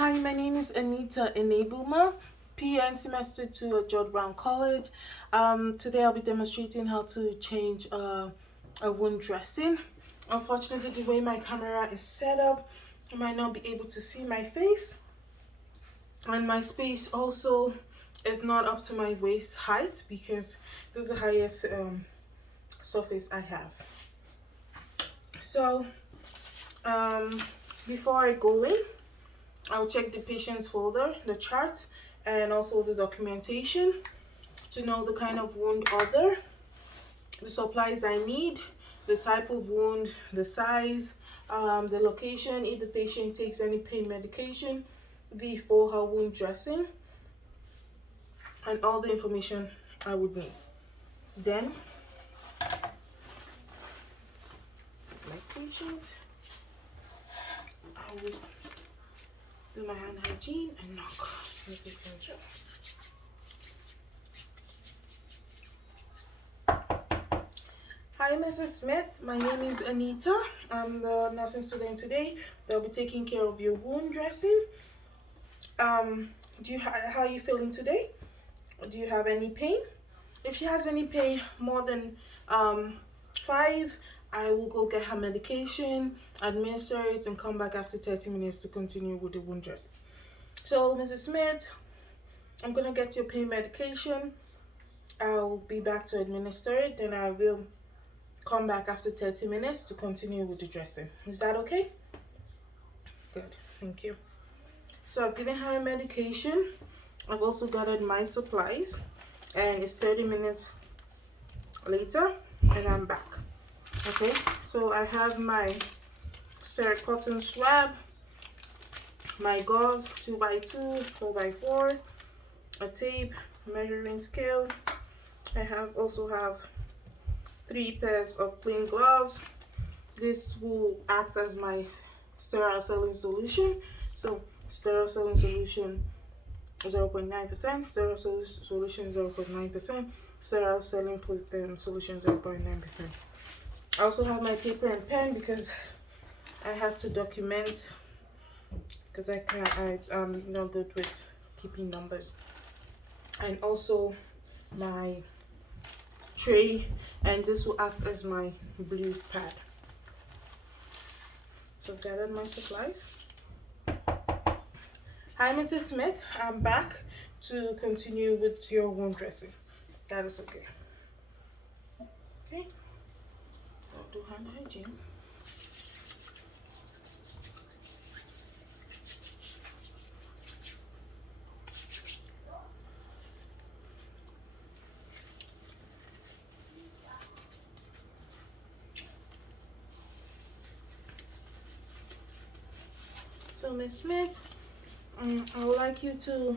Hi, my name is Anita Enabuma, PN Semester 2 at George Brown College. Today I'll be demonstrating how to change a wound dressing. Unfortunately, the way my camera is set up, I might not be able to see my face. And my space also is not up to my waist height because this is the highest surface I have. So, before I go in, I'll check the patient's folder, the chart, and also the documentation to know the kind of wound order, the supplies I need, the type of wound, the size, the location, if the patient takes any pain medication before her wound dressing, and all the information I would need. Then, this is my patient. I will do my hand hygiene and knock. Hi, Mrs. Smith. My name is Anita. I'm the nursing student today. They'll be taking care of your wound dressing. How are you feeling today? Do you have any pain? If she has any pain more than 5, I will go get her medication, administer it, and come back after 30 minutes to continue with the wound dressing. So, Mrs. Smith, I'm gonna get your pain medication. I'll be back to administer it, then I will come back after 30 minutes to continue with the dressing. Is that okay? Good, thank you. So I've given her medication. I've also gathered my supplies, and it's 30 minutes later and I'm back. Okay, so I have my sterile cotton swab, my gauze 2x2, 4x4, a tape, measuring scale. I also have 3 pairs of clean gloves. This will act as my sterile saline solution. So sterile saline solution 0.9%, sterile solution 0.9%, sterile saline solution 0.9%. I also have my paper and pen because I have to document, because I'm not good with keeping numbers. And also my tray, and this will act as my blue pad. So I've gathered my supplies. Hi, Mrs. Smith. I'm back to continue with your wound dressing. That is okay. Okay. I'll do hand hygiene. So, Miss Smith, I would like you to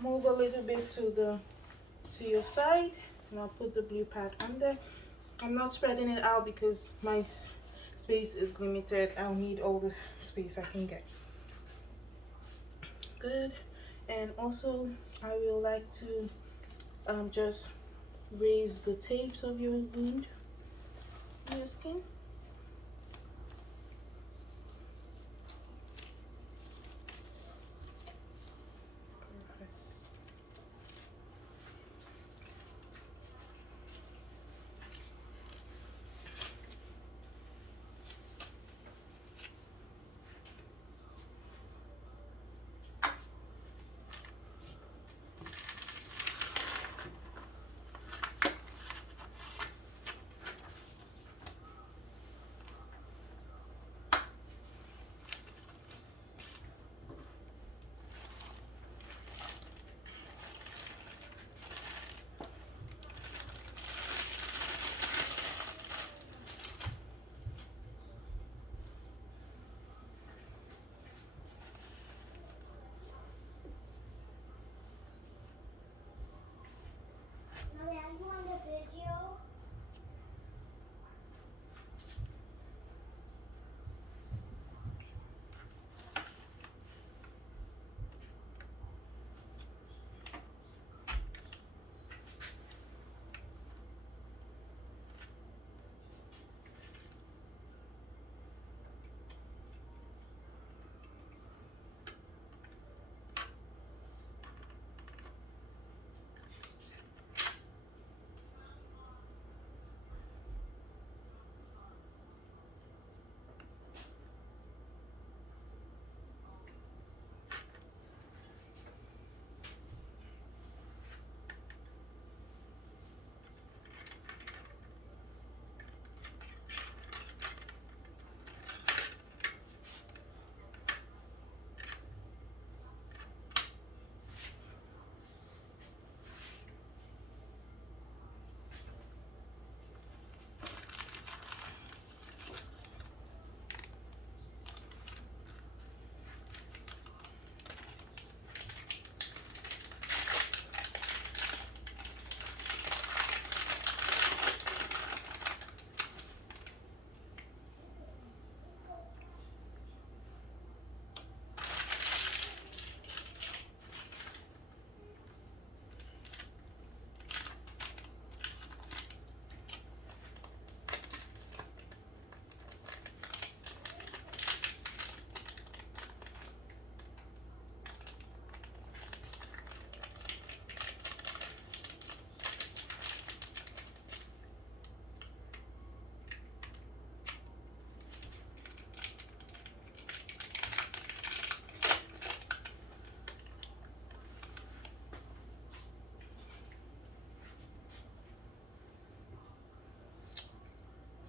move a little bit to your side, and I'll put the blue pad under. I'm not spreading it out because my space is limited. I'll need all the space I can get. Good. And also, I will like to just raise the tapes of your wound on your skin.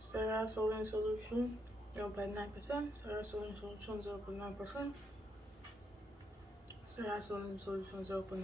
Sterile Solvent Solution 0.9%, Sterile Solvent Solution 0.9%, Sterile Solvent Solution 0.9%.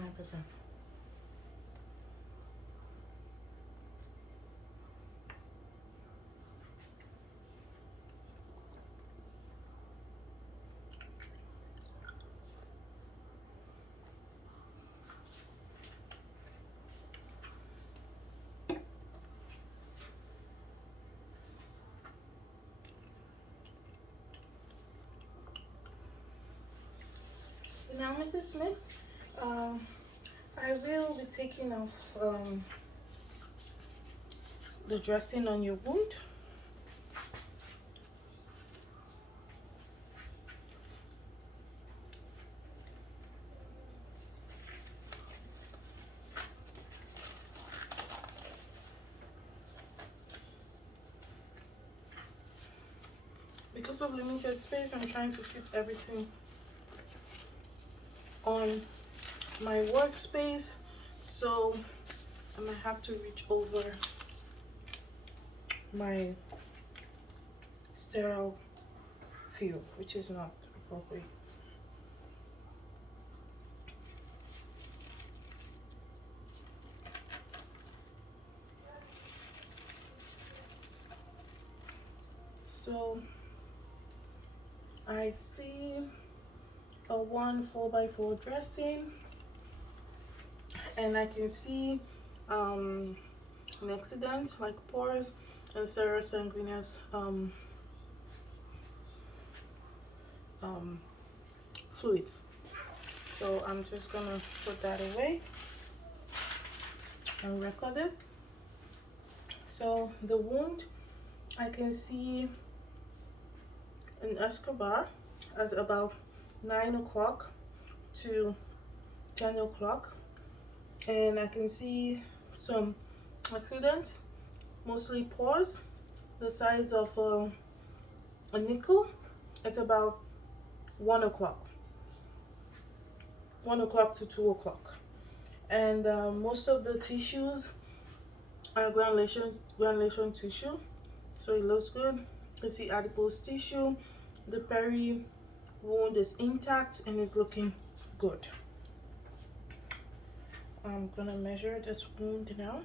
So now, Mrs. Smith, I will be taking off the dressing on your wound. Because of limited space, I'm trying to fit everything on my workspace, so I might have to reach over my sterile field, which is not appropriate. So I see a 1 4x4 dressing, and I can see an accident like pores and serosanguineous fluid. So I'm just gonna put that away and record it. So the wound, I can see an Escobar at about 9 o'clock to 10 o'clock, and I can see some accidents, mostly pores the size of a nickel at about 1 o'clock to 2 o'clock, and most of the tissues are granulation tissue, so it looks good. You see adipose tissue. The peri wound is intact and is looking good. I'm gonna measure this wound now.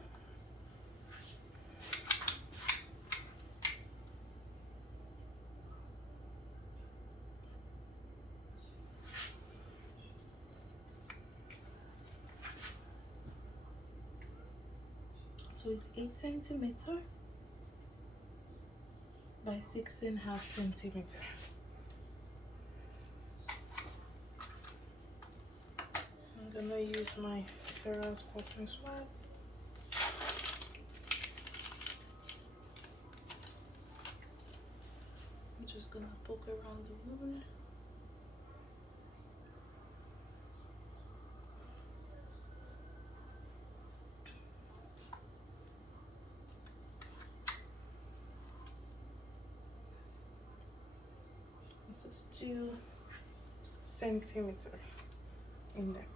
So it's 8 centimeter by 6.5 centimeter. I'm gonna use my Sarah's cotton swab. I'm just gonna poke around the wound. This is 2 centimeter in depth.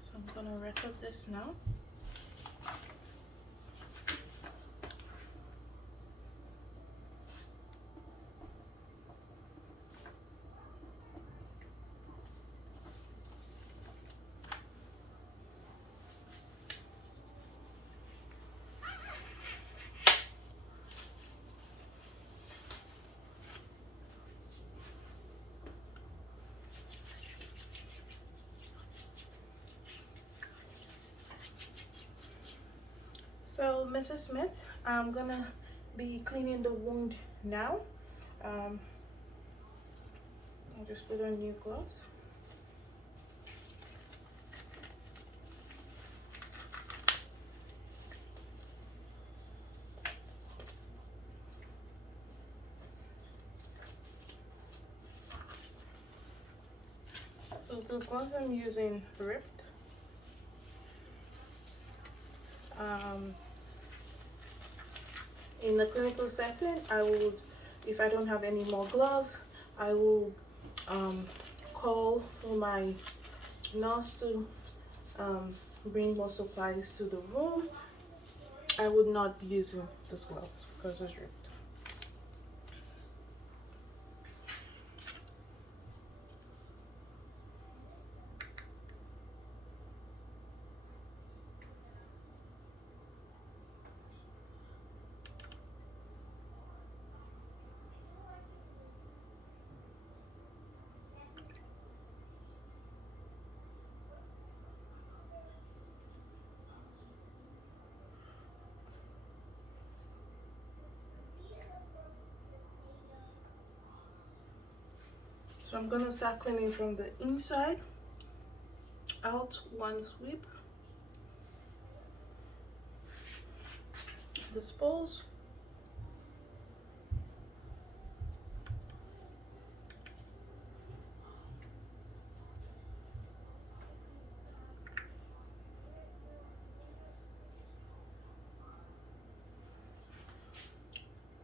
So I'm gonna record this now. So Mrs. Smith, I'm gonna be cleaning the wound now. I'll just put on new gloves. So the gloves I'm using ripped. In the clinical setting, I would, if I don't have any more gloves, I will call for my nurse to bring more supplies to the room, I would not be using this gloves because it's ripped. So I'm gonna start cleaning from the inside out, one sweep, dispose,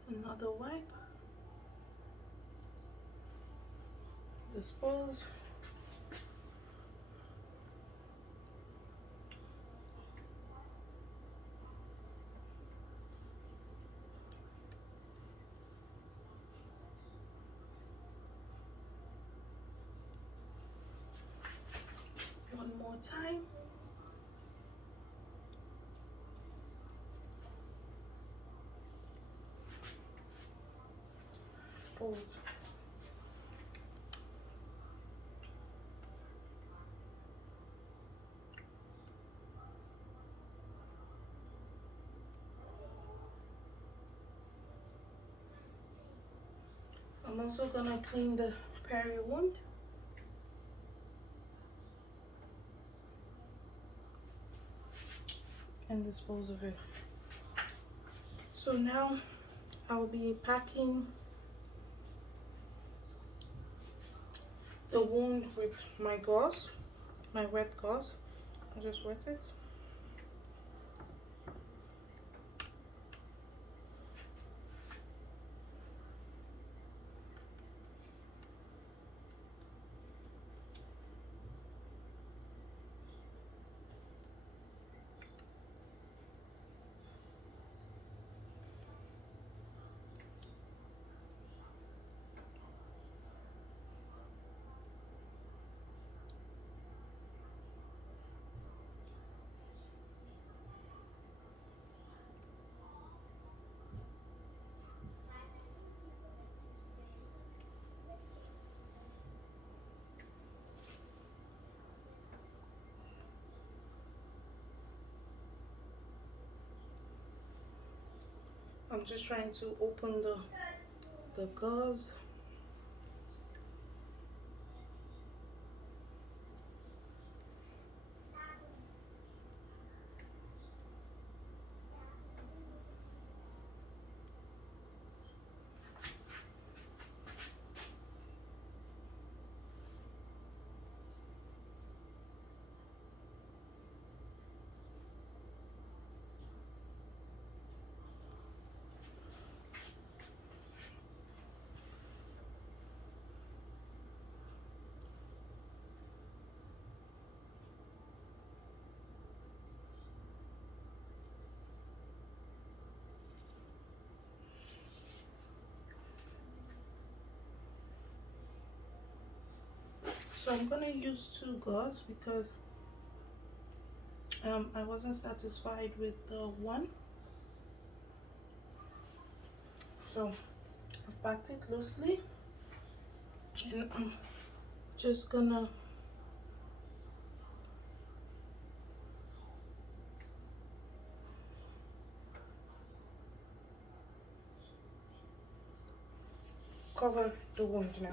another wipe, dispose, one more time, dispose. I'm also gonna clean the peri wound and dispose of it. So now I'll be packing the wound with my gauze, my wet gauze. I just wet it. I'm just trying to open the gauze. So I'm gonna use two gauze because I wasn't satisfied with the one. So I've packed it loosely and I'm just gonna cover the wound now.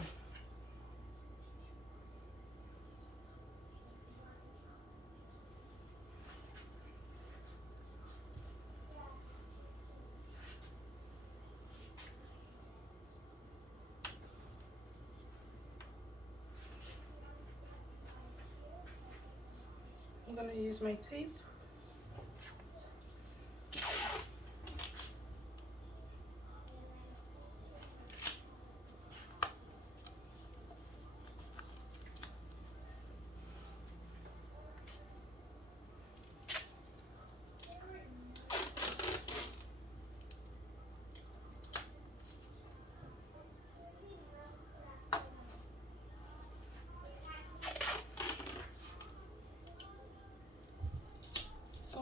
I'm gonna use my tape.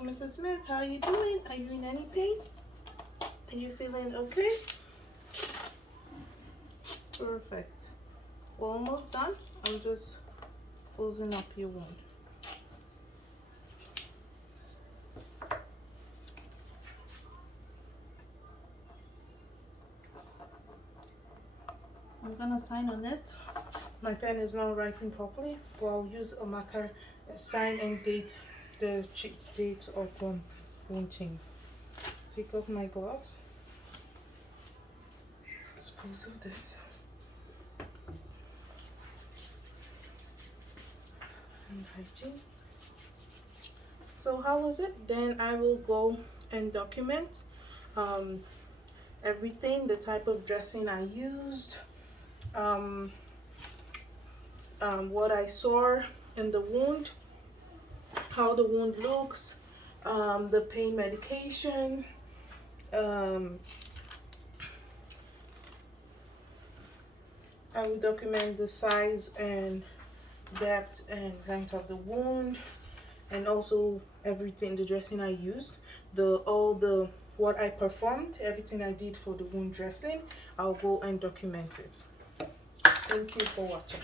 Mrs. Smith, how are you doing? Are you in any pain? Are you feeling okay? Perfect. We're almost done. I'm just closing up your wound. I'm gonna sign on it. My pen is not writing properly, but I'll use a marker and sign and date the date of wounding. Take off my gloves. Dispose of this. And hygiene. So how was it? Then I will go and document everything, the type of dressing I used, what I saw in the wound, how the wound looks, the pain medication, I will document the size and depth and length of the wound, and also everything, the dressing I used, all the what I performed, everything I did for the wound dressing. I'll go and document it. Thank you for watching.